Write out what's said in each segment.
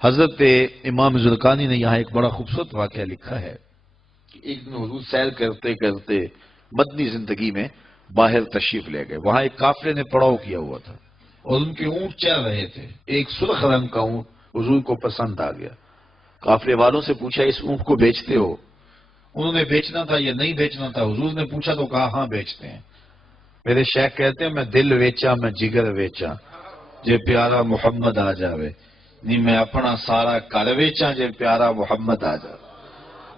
حضرت امام زرقانی نے یہاں ایک بڑا خوبصورت واقعہ لکھا ہے کہ ایک دن حضور سیر کرتے کرتے مدنی زندگی میں باہر تشریف لے گئے. وہاں ایک قافلے نے پڑاؤ کیا ہوا تھا اور ان کے اونٹ چل رہے تھے. ایک سرخ رنگ کا اونٹ حضور کو پسند آ گیا. قافلے والوں سے پوچھا اس اونٹ کو بیچتے ہو؟ انہوں نے بیچنا تھا یا نہیں بیچنا تھا. حضور نے پوچھا تو کہا ہاں بیچتے ہیں. میرے شیخ کہتے ہیں میں دل ویچا میں جگر ویچا جے پیارا محمد آ جاوے نہیں میں اپنا سارا کر ویچا جے پیارا محمد آ جاوے.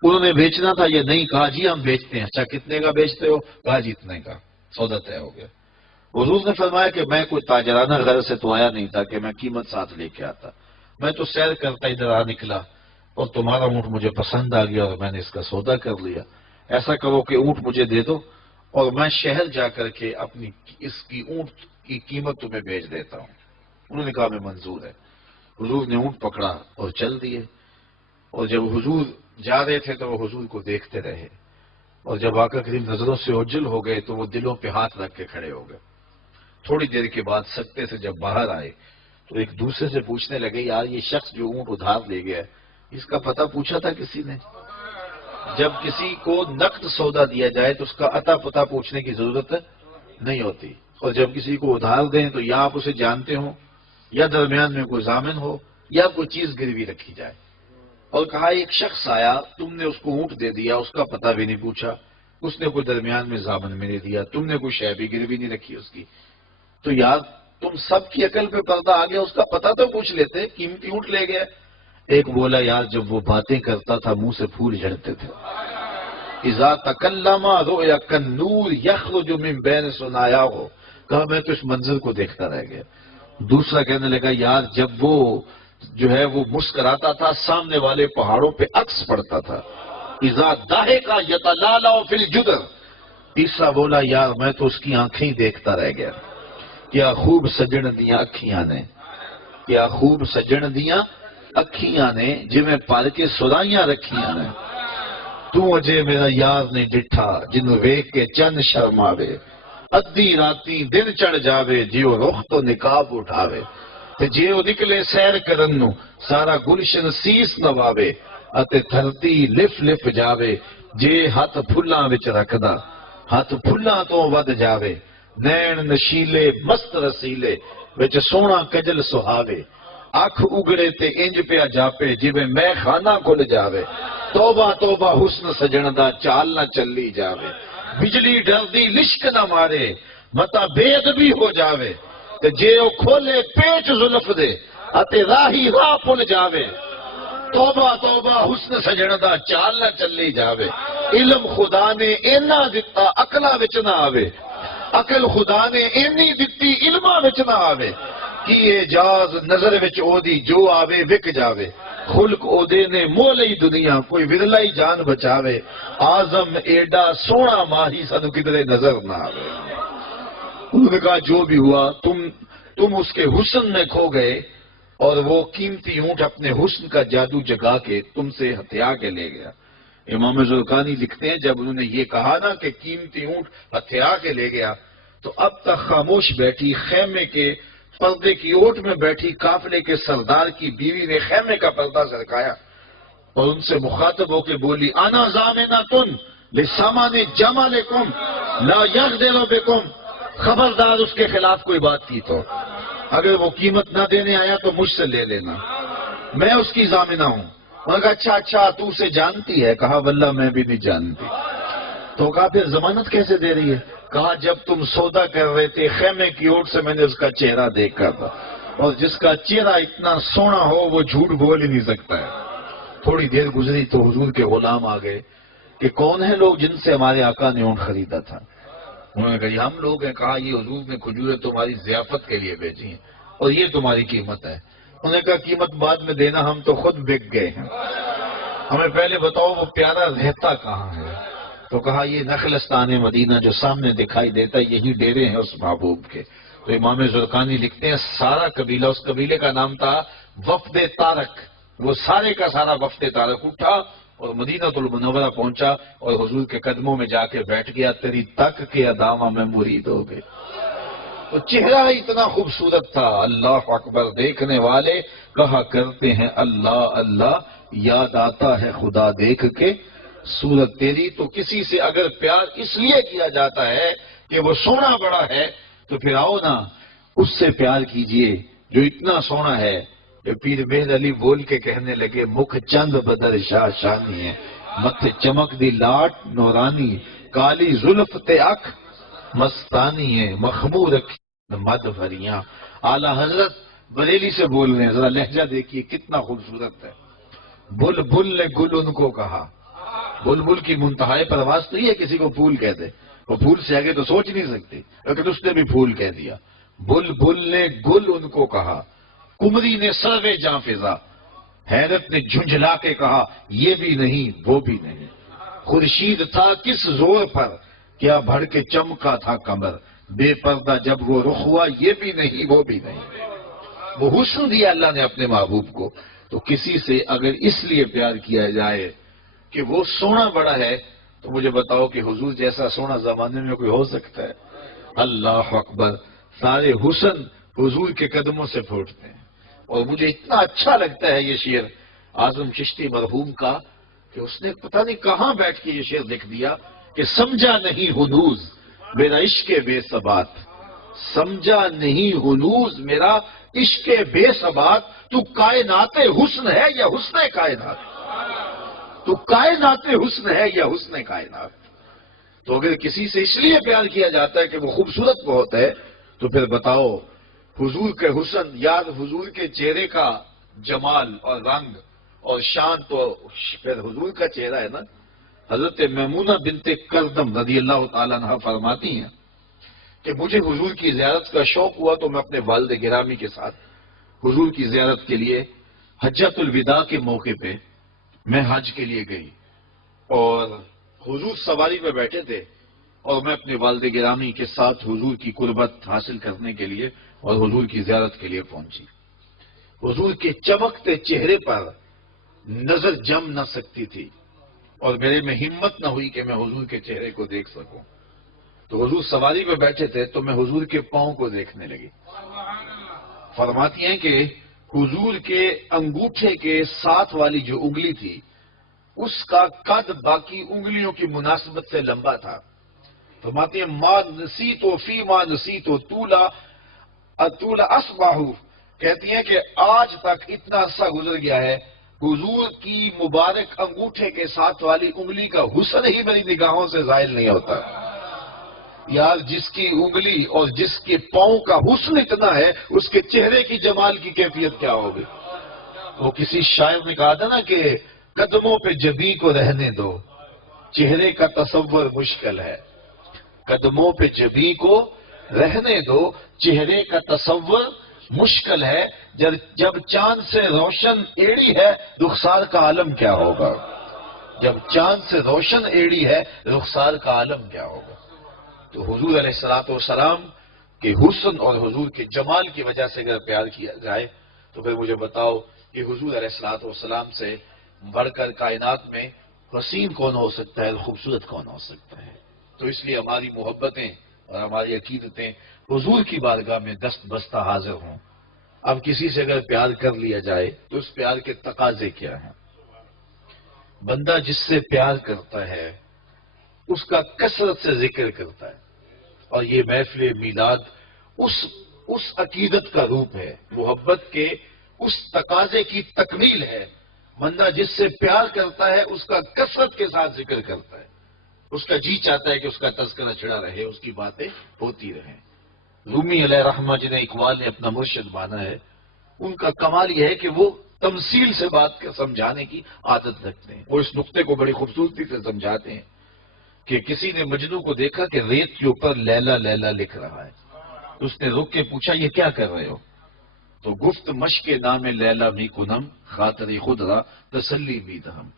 انہوں نے بیچنا تھا یا نہیں؟ کہا جی ہم بیچتے ہیں. اچھا کتنے کا بیچتے ہو؟ کہا جی اتنے کا. سودا طے ہو گیا. حضور نے فرمایا کہ میں کوئی تاجرانہ غرض سے تو آیا نہیں تھا کہ میں قیمت ساتھ لے کے آتا. میں تو سیر کرتا ادھر آ نکلا اور تمہارا اونٹ مجھے پسند آ گیا اور میں نے اس کا سودا کر لیا. ایسا کرو کہ اونٹ مجھے دے دو اور میں شہر جا کر کے اپنی اس کی اونٹ کی قیمت تمہیں بیچ دیتا ہوں. انہوں نے کہا میں منظور ہے. حضور نے اونٹ پکڑا اور چل دیے. اور جب حضور جا رہے تھے تو وہ حضور کو دیکھتے رہے اور جب آقا کریم نظروں سے اوجھل ہو گئے تو وہ دلوں پہ ہاتھ رکھ کے کھڑے ہو گئے. تھوڑی دیر کے بعد سکتے سے جب باہر آئے تو ایک دوسرے سے پوچھنے لگے یار یہ شخص جو اونٹ ادھار لے گیا اس کا پتہ پوچھا تھا کسی نے؟ جب کسی کو نقد سودا دیا جائے تو اس کا عطا پتہ پوچھنے کی ضرورت نہیں ہوتی. اور جب کسی کو ادھار دیں تو یا آپ اسے جانتے ہو یا درمیان میں کوئی ضامن ہو یا کوئی چیز گروی رکھی جائے. اور کہا ایک شخص آیا تم نے اس کو اونٹ دے دیا اس کا پتہ بھی نہیں پوچھا. اس نے کوئی درمیان میں ضامن میں نہیں دیا. تم نے کوئی شے بھی گروی نہیں رکھی اس کی. تو یار تم سب کی عقل پہ پردہ آ گیا. اس کا پتہ تو پوچھ لیتے. قیمتی اونٹ لے گیا. ایک بولا یار جب وہ باتیں کرتا تھا منہ سے پھول جھڑتے تھے. اذا تکلم رؤیا کالنور یخرج من بین ثنایاہ. کہا میں تو اس منظر کو دیکھتا رہ گیا. دوسرا کہنے لگا یار جب وہ جو ہے وہ مسکراتا تھا سامنے والے پہاڑوں پہ عکس پڑتا تھا. اذا ضاحک یتلالع فی الجدر. تیسرا بولا یار میں تو اس کی آنکھیں ہی دیکھتا رہ گیا. کیا خوب سجن دیاں اکھیاں نے, کیا خوب سجن دیاں اکھیاں نے جویں پل کے سرائیاں رکھیاں نے. تو اجے میرا یار نے ڈٹھا جنوں ویکھ کے چند شرماوے. ادھی راتی دن چڑھ جاوے جیو رخ تو نقاب اٹھاوے. تے جیو نکلے سیر کرن نو سارا گلشن سیس نواوے. اتے دھرتی لف لف جاوے جے ہاتھ پھلاں وچ رکھدا ہاتھ پھلاں تو ود جاوے. نین نشیلے مست رسیلے وچ سونا کجل سہاوے. اکھ اگڑے تے انج پیا جاپے جویں میں خانہ کھل جاوے. توبہ توبہ حسن سجن دا چال نہ چلی جاوے. بجلی ڈردی لشک نہ مارے متا بے ادبی ہو جاوے. تے جے او کھولے پیچ زلف دے اتے راہی راہ پل جاوے. توبہ توبہ حسن سجن دا چال نہ چلی جاوے. علم خدا نے اینا دتا عقلاں وچ نہ آوے. عقل خدا نے اینی دتی علماں وچ نہ آوے. کی اعجاز نظر وچ او دی جو آوے وک جاوے. خلق او دے نے مول ہی دنیا کوئی ودلا ہی جان بچاوے. آزم ایڈا سونا ماہی سانو کدھرے نظر نہ آوے. انہوں نے کہا جو بھی ہوا تم اس کے حسن میں کھو گئے اور وہ قیمتی اونٹ اپنے حسن کا جادو جگا کے تم سے ہتھیا کے لے گیا. امام زرقانی لکھتے ہیں جب انہوں نے یہ کہا نا کہ قیمتی اونٹ ہتھیا کے لے گیا تو اب تک خاموش بیٹھی خیمے کے پردے کی اوٹ میں بیٹھی قافلے کے سردار کی بیوی نے خیمے کا پردہ سرکایا اور ان سے مخاطب ہو کے بولی انا ضامنۃ لسامان جمالکم لا یغدر بکم. خبردار اس کے خلاف کوئی بات کی تو اگر وہ قیمت نہ دینے آیا تو مجھ سے لے لینا, میں اس کی ضامنہ ہوں. انہوں نے کہا اچھا تو اسے جانتی ہے؟ کہا واللہ میں بھی نہیں جانتی. تو کہا پھر ضمانت کیسے دے رہی ہے؟ کہا جب تم سودا کر رہے تھے خیمے کی اوٹ سے میں نے اس کا چہرہ دیکھا تھا اور جس کا چہرہ اتنا سونا ہو وہ جھوٹ بول ہی نہیں سکتا ہے. تھوڑی دیر گزری تو حضور کے غلام آ گئے کہ کون ہیں لوگ جن سے ہمارے آقا نے اونٹ خریدا تھا. انہوں نے کہا یہ ہم لوگ ہیں. کہا یہ حضور نے کھجوریں تمہاری ضیافت کے لیے بھیجی ہیں اور یہ تمہاری قیمت ہے. انہوں نے کہا قیمت بعد میں دینا ہم تو خود بک گئے ہیں, ہمیں پہلے بتاؤ وہ پیارا رہتا کہاں ہے. تو کہا یہ نخلستان مدینہ جو سامنے دکھائی دیتا ہے یہی ڈیرے ہیں اس محبوب کے. تو امام زرقانی لکھتے ہیں سارا قبیلہ, اس قبیلے کا نام تھا وفد طارق, وہ سارے کا سارا وفد طارق اٹھا اور مدینہ المنورہ پہنچا اور حضور کے قدموں میں جا کے بیٹھ گیا. تیری تک کے ادامہ میں مرید ہو گئے. تو چہرہ اتنا خوبصورت تھا, اللہ اکبر, دیکھنے والے کہا کرتے ہیں اللہ اللہ، یاد آتا ہے خدا دیکھ کے صورت تیری۔ تو کسی سے اگر پیار اس لیے کیا جاتا ہے کہ وہ سونا بڑا ہے، تو پھر آؤ نا اس سے پیار کیجئے جو اتنا سونا ہے کہ پیر مہر علی بول کے کہنے لگے، مکھ چند بدر شاہ شانی ہے، متھ چمک دی لاٹ نورانی، کالی زلف تے اکھ مستانی ہے، مخمور رکھی مد بھریاں۔ اعلیٰ حضرت بریلی سے بول رہے ہیں، ذرا لہجہ دیکھیے کتنا خوبصورت ہے۔ بل بل نے گل ان کو کہا، بلبل کی منتہائی پرواز تو یہ کسی کو پھول کہہ دے، وہ پھول سے آگے تو سوچ نہیں سکتی، لیکن اس نے بھی پھول کہہ دیا۔ بلبل نے گل ان کو کہا، کمری نے سروے جاں فضا، حیرت نے جھنجھلا کے کہا یہ بھی نہیں وہ بھی نہیں۔ خورشید تھا کس زور پر، کیا بڑھ کے چمکا تھا کمر، بے پردہ جب وہ رخ ہوا یہ بھی نہیں وہ بھی نہیں۔ وہ حسن دیا اللہ نے اپنے محبوب کو، تو کسی سے اگر اس لیے پیار کیا جائے کہ وہ سونا بڑا ہے، تو مجھے بتاؤ کہ حضور جیسا سونا زمانے میں کوئی ہو سکتا ہے؟ اللہ اکبر، سارے حسن حضور کے قدموں سے پھوٹتے ہیں۔ اور مجھے اتنا اچھا لگتا ہے یہ شعر اعظم چشتی مرحوم کا کہ اس نے پتہ نہیں کہاں بیٹھ کے یہ شعر لکھ دیا کہ سمجھا نہیں ہنوز میرا عشق بے ثبات، سمجھا نہیں ہنوز میرا عشق بے ثبات، تو کائنات حسن ہے یا حسن کائنات، تو کائنات حسن ہے یا حسن کائنات۔ تو اگر کسی سے اس لیے پیار کیا جاتا ہے کہ وہ خوبصورت بہت ہے، تو پھر بتاؤ حضور کے حسن، یاد حضور کے چہرے کا جمال اور رنگ اور شان تو پھر حضور کا چہرہ ہے نا۔ حضرت میمونہ بنت کردم رضی اللہ تعالیٰ عنہ فرماتی ہیں کہ مجھے حضور کی زیارت کا شوق ہوا تو میں اپنے والد گرامی کے ساتھ حضور کی زیارت کے لیے حجۃ الوداع کے موقع پہ میں حج کے لیے گئی، اور حضور سواری پہ بیٹھے تھے اور میں اپنے والد گرامی کے ساتھ حضور کی قربت حاصل کرنے کے لیے اور حضور کی زیارت کے لیے پہنچی۔ حضور کے چمکتے چہرے پر نظر جم نہ سکتی تھی اور میرے میں ہمت نہ ہوئی کہ میں حضور کے چہرے کو دیکھ سکوں۔ تو حضور سواری پہ بیٹھے تھے تو میں حضور کے پاؤں کو دیکھنے لگی۔ فرماتی ہیں کہ حضور کے انگوٹھے کے ساتھ والی جو انگلی تھی اس کا قد باقی انگلیوں کی مناسبت سے لمبا تھا۔ فرماتی ہیں ما نسیتو فی ما نسیتو طولا اصباحو، کہتی ہیں کہ آج تک اتنا عرصہ گزر گیا ہے، حضور کی مبارک انگوٹھے کے ساتھ والی انگلی کا حسن ہی میری نگاہوں سے ظاہر نہیں ہوتا۔ یار جس کی انگلی اور جس کے پاؤں کا حسن اتنا ہے، اس کے چہرے کی جمال کی کیفیت کیا ہوگی؟ وہ کسی شاعر نے کہا تھا نا کہ قدموں پہ جبیں کو رہنے دو، چہرے کا تصور مشکل ہے۔ قدموں پہ جبیں کو رہنے دو، چہرے کا تصور مشکل ہے، جب چاند سے روشن ایڑی ہے رخسار کا عالم کیا ہوگا؟ جب چاند سے روشن ایڑی ہے رخسار کا عالم کیا ہوگا؟ تو حضور علیہ السلام کے حسن اور حضور کے جمال کی وجہ سے اگر پیار کیا جائے تو پھر مجھے بتاؤ کہ حضور علیہ السلام سے بڑھ کر کائنات میں حسین کون ہو سکتا ہے، خوبصورت کون ہو سکتا ہے؟ تو اس لیے ہماری محبتیں اور ہماری عقیدتیں حضور کی بارگاہ میں دست بستہ حاضر ہوں۔ اب کسی سے اگر پیار کر لیا جائے تو اس پیار کے تقاضے کیا ہیں؟ بندہ جس سے پیار کرتا ہے اس کا کثرت سے ذکر کرتا ہے، اور یہ محفل میلاد اس عقیدت کا روپ ہے، محبت کے اس تقاضے کی تکمیل ہے۔ بندہ جس سے پیار کرتا ہے اس کا کثرت کے ساتھ ذکر کرتا ہے، اس کا جی چاہتا ہے کہ اس کا تذکرہ چھڑا رہے، اس کی باتیں ہوتی رہیں۔ رومی علیہ رحمہ جنہیں اقبال نے اپنا مرشد مانا ہے، ان کا کمال یہ ہے کہ وہ تمثیل سے بات کر سمجھانے کی عادت رکھتے ہیں۔ وہ اس نقطے کو بڑی خوبصورتی سے سمجھاتے ہیں کہ کسی نے مجنو کو دیکھا کہ ریت کے اوپر لیلا لیلا لکھ رہا ہے، اس نے رک کے پوچھا یہ کیا کر رہے ہو؟ تو گفت مشق نام لیلا می کنم خاطری خود را تسلی می دہم،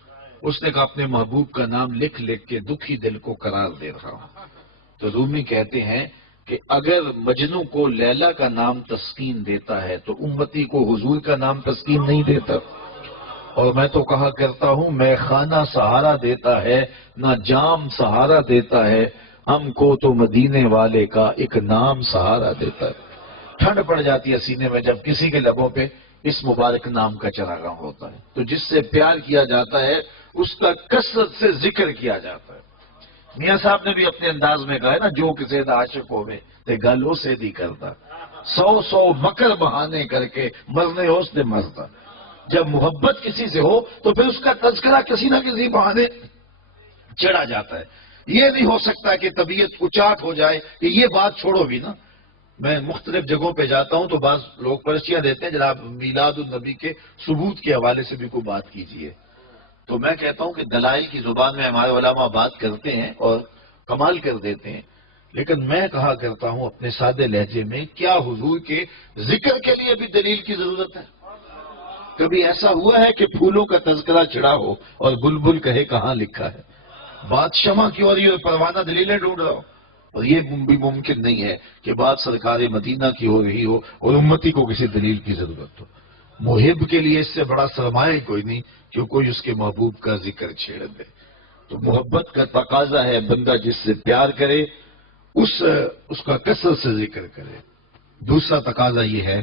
اس نے کہا اپنے محبوب کا نام لکھ لکھ کے دکھی دل کو قرار دے رہا ہوں۔ تو رومی کہتے ہیں کہ اگر مجنو کو لیلا کا نام تسکین دیتا ہے تو امتی کو حضور کا نام تسکین نہیں دیتا۔ اور میں تو کہا کرتا ہوں میں خانہ سہارا دیتا ہے نہ جام سہارا دیتا ہے، ہم کو تو مدینے والے کا ایک نام سہارا دیتا ہے۔ ٹھنڈ پڑ جاتی ہے سینے میں جب کسی کے لبوں پہ اس مبارک نام کا چراغاں ہوتا ہے۔ تو جس سے پیار کیا جاتا ہے اس کا کثرت سے ذکر کیا جاتا ہے۔ میاں صاحب نے بھی اپنے انداز میں کہا ہے نا، جو کسی عاشق ہوے تے گلوں سے نہیں کرتا، 100 مکر بہانے کر کے مرنے ہو اس نے مرتا۔ جب محبت کسی سے ہو تو پھر اس کا تذکرہ کسی نہ کسی بہانے چڑھا جاتا ہے۔ یہ نہیں ہو سکتا کہ طبیعت اچاٹ ہو جائے کہ یہ بات چھوڑو بھی نا۔ میں مختلف جگہوں پہ جاتا ہوں تو بعض لوگ پرچیاں دیتے ہیں جناب میلاد النبی کے ثبوت کے حوالے سے بھی کوئی بات کیجیے، تو میں کہتا ہوں کہ دلائل کی زبان میں ہمارے علماء بات کرتے ہیں اور کمال کر دیتے ہیں، لیکن میں کہا کرتا ہوں اپنے سادے لہجے میں، کیا حضور کے ذکر کے لیے بھی دلیل کی ضرورت ہے؟ کبھی ایسا ہوا ہے کہ پھولوں کا تذکرہ چڑھا ہو اور بلبل کہے کہاں لکھا ہے؟ بات شمع کی ہو رہی ہے اور پروانہ دلیلیں ڈھونڈ رہا ہو، اور یہ بھی ممکن نہیں ہے کہ بات سرکار مدینہ کی ہو رہی ہو اور امتی کو کسی دلیل کی ضرورت ہو۔ محب کے لیے اس سے بڑا سرمایہ کوئی نہیں کہ کوئی اس کے محبوب کا ذکر چھیڑ دے۔ تو محبت کا تقاضا ہے بندہ جس سے پیار کرے اس کا کثرت سے ذکر کرے۔ دوسرا تقاضا یہ ہے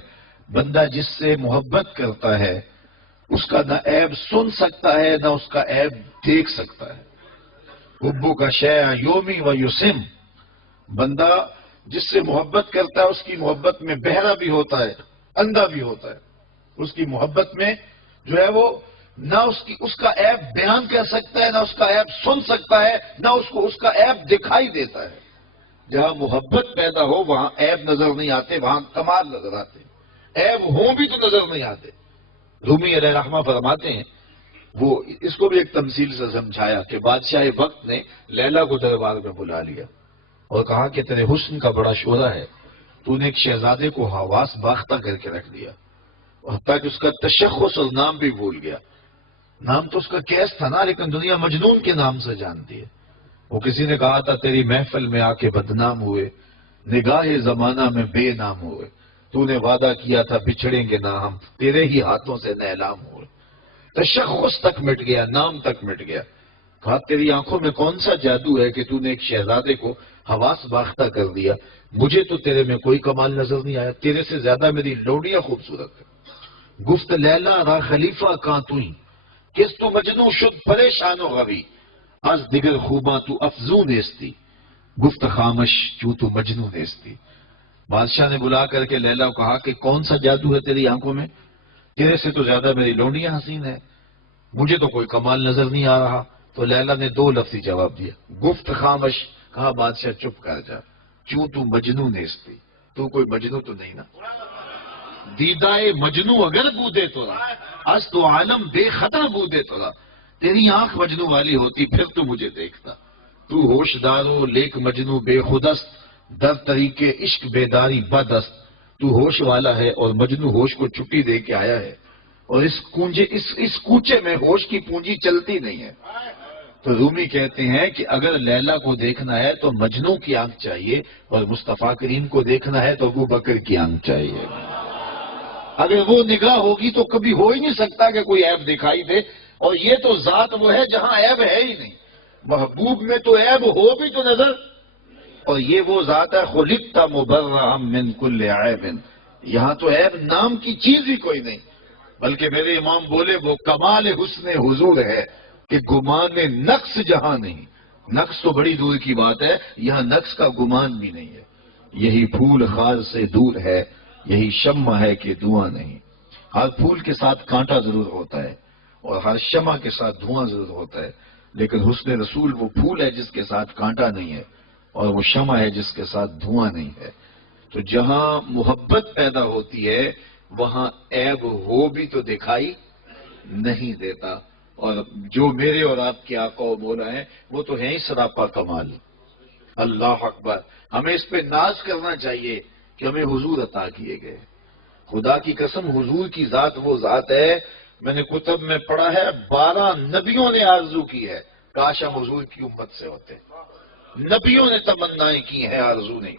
بندہ جس سے محبت کرتا ہے اس کا نہ عیب سن سکتا ہے نہ اس کا عیب دیکھ سکتا ہے۔ حبو کا شیع یومی و یسم، بندہ جس سے محبت کرتا ہے اس کی محبت میں بہرا بھی ہوتا ہے، اندھا بھی ہوتا ہے۔ اس کی محبت میں جو ہے وہ نہ اس کا عیب بیان کر سکتا ہے، نہ اس کا عیب سن سکتا ہے، نہ اس کو اس کا عیب دکھائی دیتا ہے۔ جہاں محبت پیدا ہو وہاں عیب نظر نہیں آتے، وہاں کمال نظر آتے، عیب ہوں بھی تو نظر نہیں آتے۔ رومی علیہ الرحمہ فرماتے ہیں، وہ اس کو بھی ایک تمثیل سے سمجھایا کہ بادشاہ وقت نے لیلا کو دربار میں بلا لیا اور کہا کہ تیرے حسن کا بڑا شعلہ ہے، تو نے ایک شہزادے کو حواس باختہ کر کے رکھ دیا، اور حتیٰ کہ اس کا تشخص اور نام بھی بھول گیا۔ نام تو اس کا کیس تھا نا، لیکن دنیا مجنون کے نام سے جانتی ہے۔ وہ کسی نے کہا تھا تیری محفل میں آ کے بدنام ہوئے، نگاہ زمانہ میں بے نام ہوئے، تو نے وعدہ کیا تھا بچھڑیں گے نہ ہم، تیرے ہی ہاتھوں سے نیلام ہوئے۔ تشخص تک مٹ گیا، نام تک مٹ گیا۔ کہا تیری آنکھوں میں کون سا جادو ہے کہ تو نے ایک شہزادے کو حواس باختہ کر دیا؟ مجھے تو تیرے میں کوئی کمال نظر نہیں آیا، تیرے سے زیادہ میری لوڈیاں خوبصورت ہے۔ گفت لیلا را خلیفہ کاں توئی، کس تو مجنو شد پریشان و غوی، از دیگر خوباں تو افزوں نیستی، گفت خامش چوں تو مجنو نیستی۔ بادشاہ نے بلا کر کے لیلا کو کہا کہ کون سا جادو ہے تیری آنکھوں میں؟ تیرے سے تو زیادہ میری لونڈیاں حسین ہے، مجھے تو کوئی کمال نظر نہیں آ رہا۔ تو لیلا نے 2 لفظی جواب دیا، گفت خامش، کہا بادشاہ چپ کر جا، چوں تو مجنو نیستی، تو کوئی مجنو تو نہیں نا۔ دیدائے مجنو اگر بودے تو رہا، از تو عالم بے خطر بودے تو رہا، تیری آنکھ مجنو والی ہوتی پھر تو مجھے دیکھتا۔ تو ہوشدارو لیک مجنو بے خودست، در طریقے عشق بیداری بدست۔ تو ہوش والا ہے اور مجنو ہوش کو چھٹی دے کے آیا ہے، اور اس کوچے میں ہوش کی پونجی چلتی نہیں ہے۔ تو رومی کہتے ہیں کہ اگر لیلا کو دیکھنا ہے تو مجنو کی آنکھ چاہیے، اور مصطفیٰ کریم کو دیکھنا ہے تو ابو بکر کی آنکھ چاہیے۔ اگر وہ نگاہ ہوگی تو کبھی ہو ہی نہیں سکتا کہ کوئی عیب دکھائی دے، اور یہ تو ذات وہ ہے جہاں عیب ہے ہی نہیں۔ محبوب میں تو عیب ہو بھی تو نظر، اور یہ وہ ذات ہے خلقت مبرئا من کل عیب، یہاں تو عیب نام کی چیز ہی کوئی نہیں، بلکہ میرے امام بولے وہ کمال حسن حضور ہے کہ گمان نقص جہاں نہیں۔ نقص تو بڑی دور کی بات ہے، یہاں نقص کا گمان بھی نہیں ہے۔ یہی پھول خار سے دور ہے، یہی شمع ہے کہ دھواں نہیں۔ ہر پھول کے ساتھ کانٹا ضرور ہوتا ہے اور ہر شمع کے ساتھ دھواں ضرور ہوتا ہے، لیکن حسن رسول وہ پھول ہے جس کے ساتھ کانٹا نہیں ہے، اور وہ شمع ہے جس کے ساتھ دھواں نہیں ہے۔ تو جہاں محبت پیدا ہوتی ہے وہاں عیب ہو بھی تو دکھائی نہیں دیتا، اور جو میرے اور آپ کے آقا و مولا ہیں وہ تو ہیں ہی سراپا کمال۔ اللہ اکبر، ہمیں اس پہ ناز کرنا چاہیے کہ ہمیں حضور عطا کیے گئے۔ خدا کی قسم حضور کی ذات وہ ذات ہے، میں نے کتب میں پڑھا ہے 12 نبیوں نے آرزو کی ہے کاش ہم حضور کی امت سے ہوتے، نبیوں نے تمنائیں کی ہیں، آرزو نہیں۔